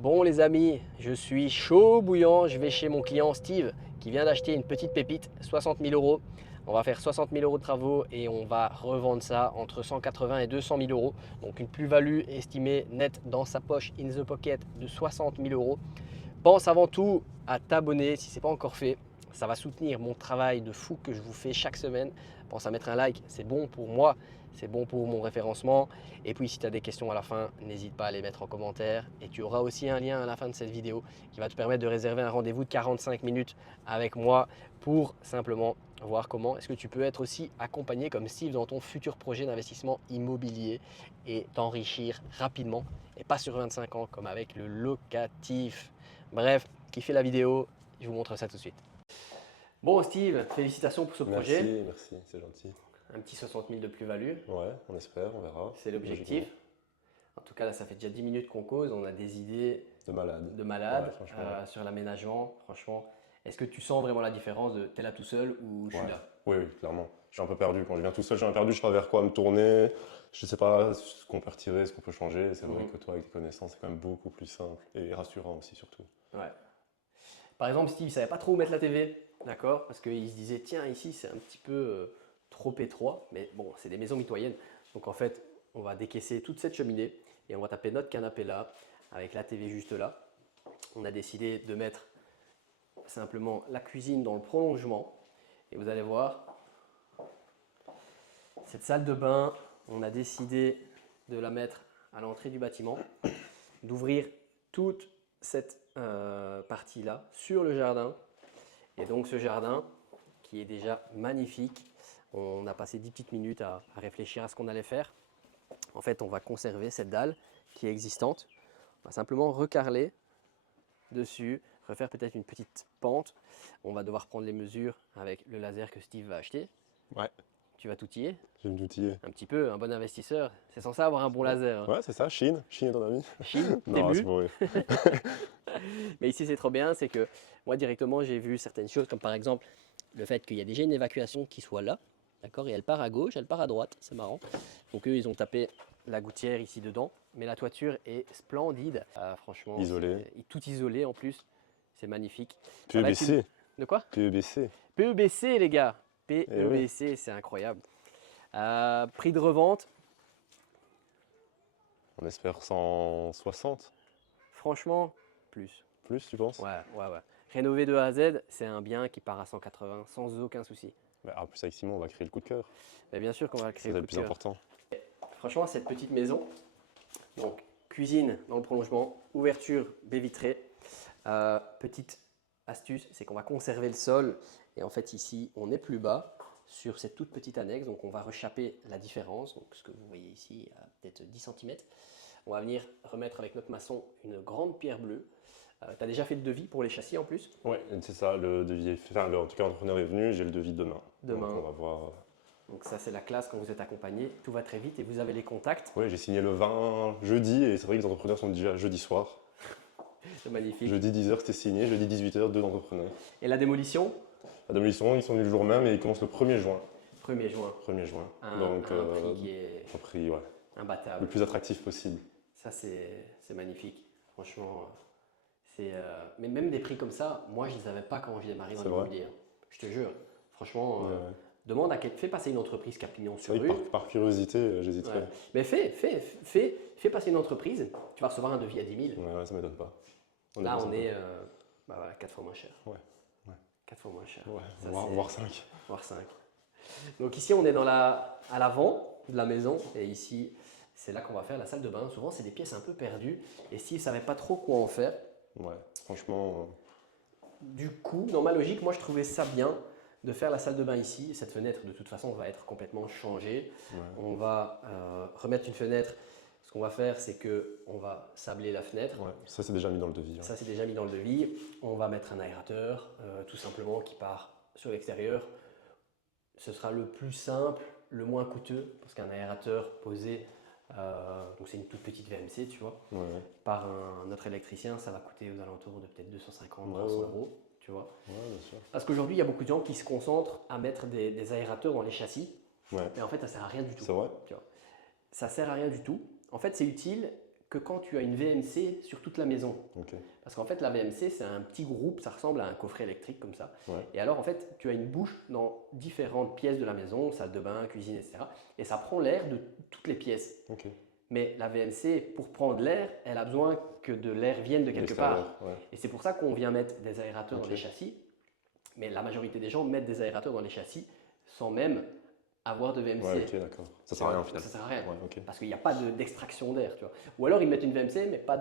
Bon les amis, je suis chaud bouillant, je vais chez mon client Steve qui vient d'acheter une petite pépite, 60 000 euros. On va faire 60 000 euros de travaux et on va revendre ça entre 180 et 200 000 euros. Donc une plus-value estimée nette dans sa poche in the pocket de 60 000 euros. Pense avant tout à t'abonner si ce n'est pas encore fait. Ça va soutenir mon travail de fou que je vous fais chaque semaine. Pense à mettre un like, c'est bon pour moi, c'est bon pour mon référencement. Et puis si tu as des questions à la fin, n'hésite pas à les mettre en commentaire. Et tu auras aussi un lien à la fin de cette vidéo qui va te permettre de réserver un rendez-vous de 45 minutes avec moi pour simplement voir comment est-ce que tu peux être aussi accompagné comme Steve dans ton futur projet d'investissement immobilier et t'enrichir rapidement et pas sur 25 ans comme avec le locatif. Bref, kiffez la vidéo, je vous montre ça tout de suite. Bon Steve, félicitations pour ce projet. Merci, c'est gentil. Un petit 60 000 de plus-value, Ouais, on espère, on verra. c'est l'objectif. En tout cas, là, ça fait déjà 10 minutes qu'on cause. On a des idées De malade. de malade Ouais, franchement. sur l'aménagement. Franchement, est-ce que tu sens vraiment la différence de t'es là tout seul ou je suis Ouais. là? Oui, oui, clairement. Je suis un peu perdu. Quand je viens tout seul, je suis un peu perdu. Je sais pas vers quoi me tourner. Je sais pas ce qu'on peut retirer, ce qu'on peut changer. C'est vrai que toi, avec tes connaissances, c'est quand même beaucoup plus simple et rassurant aussi, surtout. Ouais. Par exemple, Steve, il savait pas trop où mettre la TV, d'accord? Parce qu'il se disait, tiens, ici, c'est un petit peu trop étroit. Mais bon, c'est des maisons mitoyennes. Donc en fait, on va décaisser toute cette cheminée et on va taper notre canapé là, avec la TV juste là. On a décidé de mettre simplement la cuisine dans le prolongement. Et vous allez voir, cette salle de bain, on a décidé de la mettre à l'entrée du bâtiment, d'ouvrir toute cette partie-là sur le jardin. Et donc ce jardin, qui est déjà magnifique, on a passé 10 petites minutes à réfléchir à ce qu'on allait faire. En fait, on va conserver cette dalle qui est existante. On va simplement recarreler dessus, refaire peut-être une petite pente. On va devoir prendre les mesures avec le laser que Steve va acheter. Ouais, Tu vas t'outiller je vais me outiller. un petit peu, un bon investisseur. C'est censé avoir un bon laser, hein. Ouais, c'est ça, Chine. Chine est ton ami. Chine, t'es Non, c'est vu. pour rire. Mais ici, c'est trop bien, c'est que moi, directement, j'ai vu certaines choses, comme par exemple le fait qu'il y a déjà une évacuation qui soit là, d'accord, et elle part à gauche, elle part à droite, c'est marrant. Donc eux, ils ont tapé la gouttière ici dedans, mais la toiture est splendide. Franchement, Isolé. tout isolé en plus, c'est magnifique. Ça va être PEBC. De quoi? PEBC. PEBC, les gars. Eh oui. PEBC, c'est incroyable. Prix de revente, On espère 160. franchement, plus. Plus, tu penses? Ouais, ouais, ouais. Rénover de A à Z, c'est un bien qui part à 180 sans aucun souci. Bah, en plus, avec Simon, on va créer le coup de cœur. Mais bien sûr qu'on va le C'est créer le coup de plus cœur. important. Franchement, cette petite maison, donc cuisine dans le prolongement, ouverture baie vitrée. Petite astuce, c'est qu'on va conserver le sol. Et en fait, ici, on est plus bas sur cette toute petite annexe. Donc, on va rechaper la différence. Donc, ce que vous voyez ici, peut-être 10 cm. On va venir remettre avec notre maçon une grande pierre bleue. Tu as déjà fait le devis pour les châssis en plus? Ouais, c'est ça, le devis est fait. Enfin, en tout cas, l'entrepreneur est venu, j'ai le devis demain. Demain. Donc, on va voir. Donc ça, c'est la classe quand vous êtes accompagné. Tout va très vite et vous avez les contacts. Oui, j'ai signé le 20 jeudi et c'est vrai que les entrepreneurs sont déjà jeudi soir. C'est magnifique. Jeudi 10h, c'était signé, jeudi 18h, deux entrepreneurs. Et la démolition? La démolition, ils sont venus le jour même et ils commencent le 1er juin. 1er juin. 1er juin. Un prix qui est un prix, ouais, imbattable. le plus attractif possible. Ça, c'est magnifique. Franchement, mais même des prix comme ça, moi, je ne les avais pas quand j'ai démarré dans C'est vrai. l'immobilier. Je te jure. Franchement, Ouais. demande à fais passer une entreprise qui a pignon sur C'est vrai que rue. par curiosité, j'hésiterais. Ouais. Mais fais passer une entreprise, tu vas recevoir un devis à 10 000. Ouais, ça m'étonne pas. Là, pas on ça. est 4 fois moins cher. Ouais. Ouais. 4 fois moins cher. Ouais, Ça, voire 5. voire 5. Donc ici, on est à l'avant de la maison et ici, c'est là qu'on va faire la salle de bain. Souvent, c'est des pièces un peu perdues et Steve ne savait pas trop quoi en faire. Ouais, franchement, Du coup, dans ma logique, moi, je trouvais ça bien de faire la salle de bain ici. Cette fenêtre, de toute façon, va être complètement changée. ouais. On va remettre une fenêtre. Ce qu'on va faire, c'est qu'on va sabler la fenêtre. Ouais, ça c'est déjà mis dans le devis. Ouais. Ça, c'est déjà mis dans le devis. On va mettre un aérateur, tout simplement, qui part sur l'extérieur. Ce sera le plus simple, le moins coûteux, parce qu'un aérateur posé, donc c'est une toute petite VMC, tu vois, Ouais, ouais. par un autre électricien, ça va coûter aux alentours de peut-être 250, Ouais, 300 ouais. euros, tu vois. Ouais, bien sûr. Parce qu'aujourd'hui, il y a beaucoup de gens qui se concentrent à mettre des aérateurs dans les châssis, Ouais, mais en fait, ça sert à rien du tout. c'est vrai. Tu vois. Ça sert à rien du tout. En fait, c'est utile que quand tu as une VMC sur toute la maison. Ok. Parce qu'en fait, la VMC, c'est un petit groupe, ça ressemble à un coffret électrique comme ça. Ouais. Et alors, en fait, tu as une bouche dans différentes pièces de la maison, salle de bain, cuisine, etc. Et ça prend l'air de toutes les pièces. Ok. Mais la VMC, pour prendre l'air, elle a besoin que de l'air vienne de quelque part. L'extérieur, ouais. Et c'est pour ça qu'on vient mettre des aérateurs Ok. dans les châssis. Mais la majorité des gens mettent des aérateurs dans les châssis sans même avoir de VMC. Ouais, ok, d'accord. Ça sert à rien au final. Ça sert à rien. Ouais, ok. Parce qu'il n'y a pas d'extraction d'air, tu vois. Ou alors ils mettent une VMC, mais pas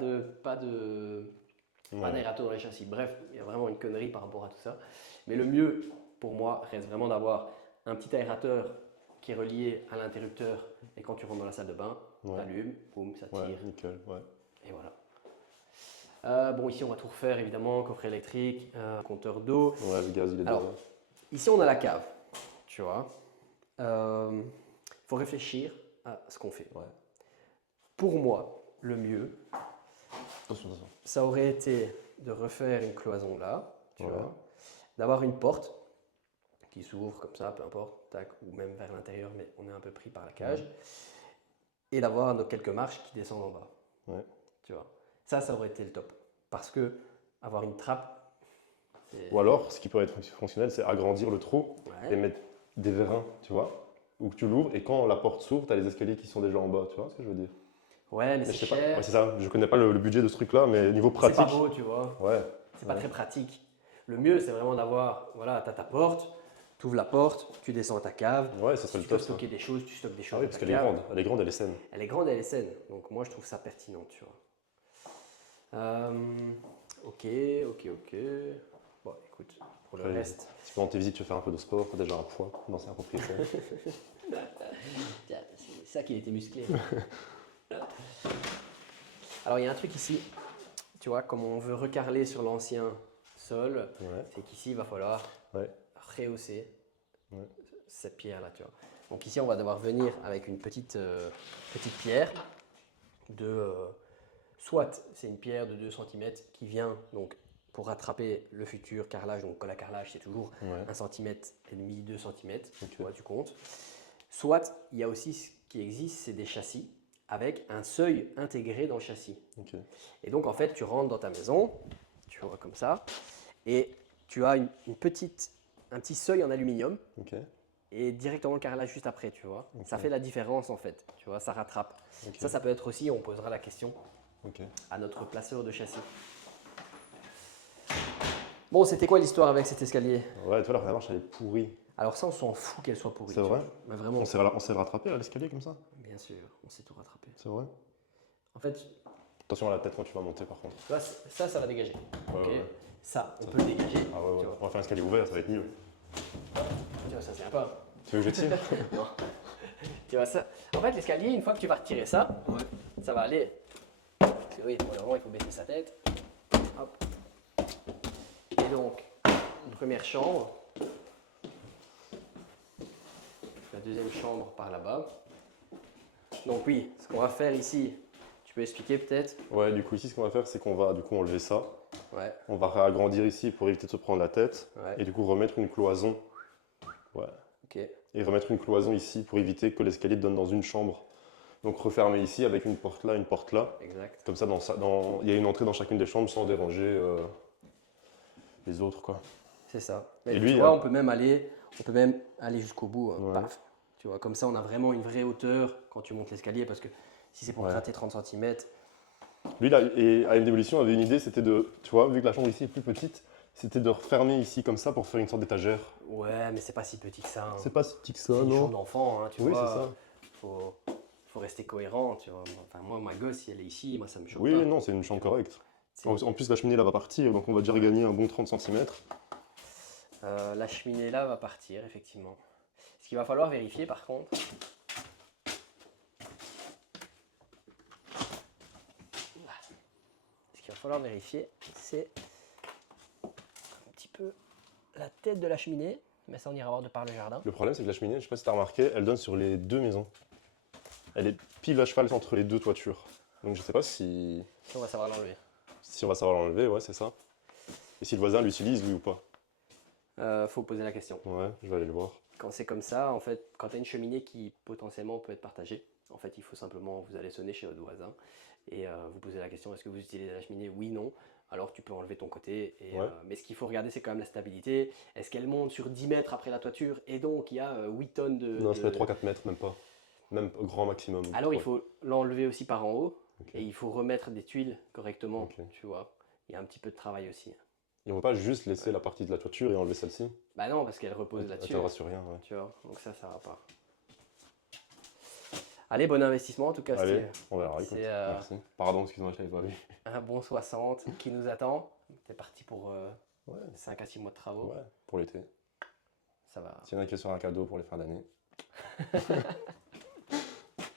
Ouais. d'aérateur dans les châssis. Bref, il y a vraiment une connerie par rapport à tout ça. Mais le mieux, pour moi, reste vraiment d'avoir un petit aérateur qui est relié à l'interrupteur. Et quand tu rentres dans la salle de bain, Ouais. t'allumes, boum, ça tire. Ouais, nickel, ouais. Et voilà. Bon, ici, on va tout refaire, évidemment. Coffret électrique, compteur d'eau. Ouais, le gaz, il est Alors, dedans. ici, on a la cave, tu vois. Il faut réfléchir à ce qu'on fait. Ouais. Pour moi, le mieux, Attention, attention. ça aurait été de refaire une cloison là, tu Ouais. vois, d'avoir une porte qui s'ouvre comme ça, peu importe, tac, ou même vers l'intérieur, mais on est un peu pris par la cage, et d'avoir donc quelques marches qui descendent en bas. Ouais. Tu vois. Ça aurait été le top. Parce que avoir une trappe, c'est... Ou alors, ce qui peut être fonctionnel, c'est agrandir le trou Ouais. et mettre des vérins, tu vois, où tu l'ouvres et quand la porte s'ouvre, tu as les escaliers qui sont déjà en bas, tu vois ce que je veux dire? Ouais, mais Mais c'est je sais pas. cher. Ouais, c'est ça, je connais pas le budget de ce truc-là, mais niveau C'est pratique. pas beau, tu vois. Ouais. C'est pas Ouais. très pratique. Le mieux, c'est vraiment d'avoir, voilà, tu as ta porte, tu ouvres la porte, tu descends à ta cave. Ouais, ça Si serait tu le veux top. Ça. stocker des choses, tu stockes des choses Ah oui, dans parce ta qu'elle est cave. grande. Elle est grande, elle est saine. Elle est grande, elle est saine. Donc moi, je trouve ça pertinent, tu vois. Ok. Bon, écoute, pour le Après, reste... Si pendant tes visites, tu fais un peu de sport, tu as déjà un poids d'ancien propriétaire. Tiens, c'est ça qu'il était musclé. Alors, il y a un truc ici, tu vois, comme on veut recarreler sur l'ancien sol, Ouais. c'est qu'ici, il va falloir Ouais. rehausser Ouais. cette pierre-là, tu vois. Donc ici, on va devoir venir avec une petite pierre de... soit c'est une pierre de 2 cm qui vient donc pour rattraper le futur carrelage. Donc la carrelage, c'est toujours Ouais. 1,5 cm, 2 cm, Ok. tu vois, tu comptes. Soit, il y a aussi ce qui existe, c'est des châssis avec un seuil intégré dans le châssis. Ok. Et donc, en fait, tu rentres dans ta maison, tu vois, comme ça, et tu as un petit seuil en aluminium Ok. et directement le carrelage juste après, tu vois. Ok. Ça fait la différence, en fait, tu vois, ça rattrape. Ok. Ça peut être aussi, on posera la question Ok. à notre placeur de châssis. Bon, c'était quoi l'histoire avec cet escalier? Ouais, toi, la première marche, elle est pourrie. Alors ça, on s'en fout qu'elle soit pourrie. C'est tu vrai? vois. Mais vraiment, On s'est rattrapé à l'escalier comme ça? bien sûr, on s'est tout rattrapé. C'est vrai? En fait, Attention à la tête quand tu vas monter par contre. tu vois, ça va dégager. Ouais, ok. ouais. Ça, on peut le dégager. Ah ouais, ouais. Tu vois. On va faire un escalier ouvert, ça va être mieux. Tu vois, ça tient pas. Tu veux que je tire? Non. Tu vois ça. En fait, l'escalier, une fois que tu vas retirer ça, ça va aller. Parce que oui, pour le moment, il faut baisser sa tête. Hop. Et donc, une première chambre. La deuxième chambre par là-bas. Donc oui, ce qu'on va faire ici, tu peux expliquer peut-être? Ouais, du coup, ici, ce qu'on va faire, c'est qu'on va du coup enlever ça. Ouais, On va réagrandir ici pour éviter de se prendre la tête. ouais, Et du coup, remettre une cloison. Ouais. ok, Et remettre une cloison ici pour éviter que l'escalier donne dans une chambre. Donc refermer ici avec une porte là, une porte là. exact. Comme ça, il y a une entrée dans chacune des chambres sans déranger les autres, quoi. C'est ça. Et Mais lui, tu vois, hein. on peut même aller jusqu'au bout. Hein. Ouais. Paf. Tu vois, comme ça, on a vraiment une vraie hauteur quand tu montes l'escalier, parce que si c'est pour Ouais. gratter 30 cm, Lui, là, et AM Démolition avait une idée, c'était de, tu vois, vu que la chambre ici est plus petite, c'était de refermer ici comme ça pour faire une sorte d'étagère. ouais, mais c'est pas si petit que ça. Hein. C'est pas si petit que ça, C'est une chambre non? d'enfant, hein, tu Oui, vois. c'est ça. Faut rester cohérent, tu vois. Enfin, moi, ma gosse, si elle est ici, moi, ça me choque Oui, pas. non, c'est une chambre correcte. C'est- En plus, la cheminée là va partir, donc on va déjà regagner un bon 30 cm. La cheminée là va partir, effectivement. Ce qu'il va falloir vérifier, par contre, c'est un petit peu la tête de la cheminée, mais ça, on ira voir de par le jardin. Le problème, c'est que la cheminée, je sais pas si tu as remarqué, elle donne sur les deux maisons. Elle est pile à cheval entre les deux toitures. Donc je sais pas si On va savoir l'enlever. on va savoir l'enlever, ouais, c'est ça. Et si le voisin l'utilise, lui ou pas. Faut poser la question. Ouais, je vais aller le voir. Quand c'est comme ça, en fait, quand tu as une cheminée qui potentiellement peut être partagée, En fait, il faut simplement, vous allez sonner chez votre voisin et vous posez la question, est-ce que vous utilisez la cheminée? Oui, non. Alors tu peux enlever ton côté. Mais ce qu'il faut regarder, c'est quand même la stabilité. Est-ce qu'elle monte sur 10 mètres après la toiture et donc il y a 8 tonnes Non, je fais 3-4 mètres, même pas. Même grand maximum. Alors il faut l'enlever aussi par en haut Ok. et il faut remettre des tuiles correctement, Ok. tu vois. Il y a un petit peu de travail aussi. Et on va pas juste laisser la partie de la toiture et enlever celle-ci? Bah non, parce qu'elle repose Elle là-dessus. tiendra sur rien, ouais. Tu vois, donc ça va pas. Allez, bon investissement en tout cas, Allez, Steve. on verra, écoute. C'est Merci. Pardon, excuse-moi, je l'avais pas vu. un bon 60 qui nous attend. T'es parti pour Ouais. 5 à 6 mois de travaux. Ouais, pour l'été. Ça va. S'il y en a qui est sur un cadeau pour les fins d'année.